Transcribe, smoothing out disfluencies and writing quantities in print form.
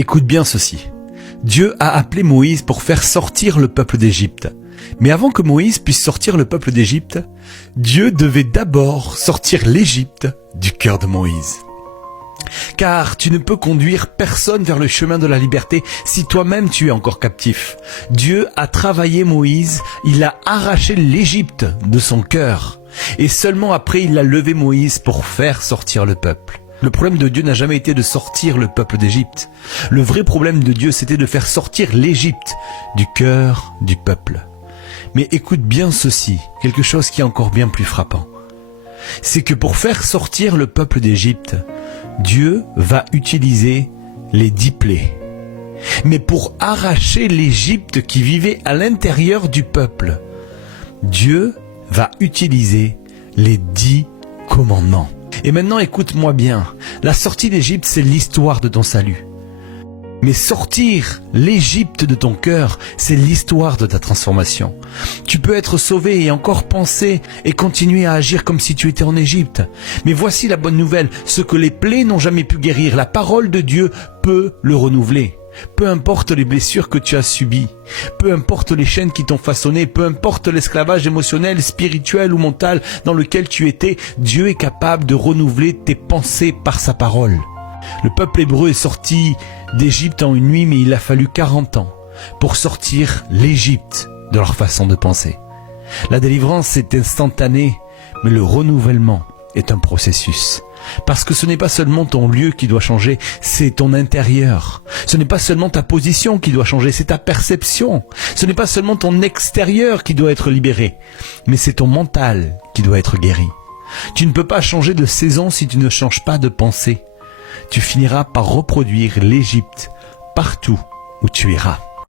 Écoute bien ceci. Dieu a appelé Moïse pour faire sortir le peuple d'Égypte. Mais avant que Moïse puisse sortir le peuple d'Égypte, Dieu devait d'abord sortir l'Égypte du cœur de Moïse. Car tu ne peux conduire personne vers le chemin de la liberté si toi-même tu es encore captif. Dieu a travaillé Moïse, il a arraché l'Égypte de son cœur. Et seulement après il a levé Moïse pour faire sortir le peuple. Le problème de Dieu n'a jamais été de sortir le peuple d'Égypte. Le vrai problème de Dieu, c'était de faire sortir l'Égypte du cœur du peuple. Mais écoute bien ceci, quelque chose qui est encore bien plus frappant. C'est que pour faire sortir le peuple d'Égypte, Dieu va utiliser les 10 plaies. Mais pour arracher l'Égypte qui vivait à l'intérieur du peuple, Dieu va utiliser les 10 commandements. Et maintenant écoute-moi bien, la sortie d'Égypte c'est l'histoire de ton salut. Mais sortir l'Égypte de ton cœur, c'est l'histoire de ta transformation. Tu peux être sauvé et encore penser et continuer à agir comme si tu étais en Égypte. Mais voici la bonne nouvelle, ce que les plaies n'ont jamais pu guérir, la parole de Dieu peut le renouveler. Peu importe les blessures que tu as subies, peu importe les chaînes qui t'ont façonné, peu importe l'esclavage émotionnel, spirituel ou mental dans lequel tu étais, Dieu est capable de renouveler tes pensées par sa parole. Le peuple hébreu est sorti d'Égypte en une nuit, mais il a fallu 40 ans pour sortir l'Égypte de leur façon de penser. La délivrance est instantanée, mais le renouvellement est un processus. Parce que ce n'est pas seulement ton lieu qui doit changer, c'est ton intérieur. Ce n'est pas seulement ta position qui doit changer, c'est ta perception. Ce n'est pas seulement ton extérieur qui doit être libéré, mais c'est ton mental qui doit être guéri. Tu ne peux pas changer de saison si tu ne changes pas de pensée. Tu finiras par reproduire l'Égypte partout où tu iras.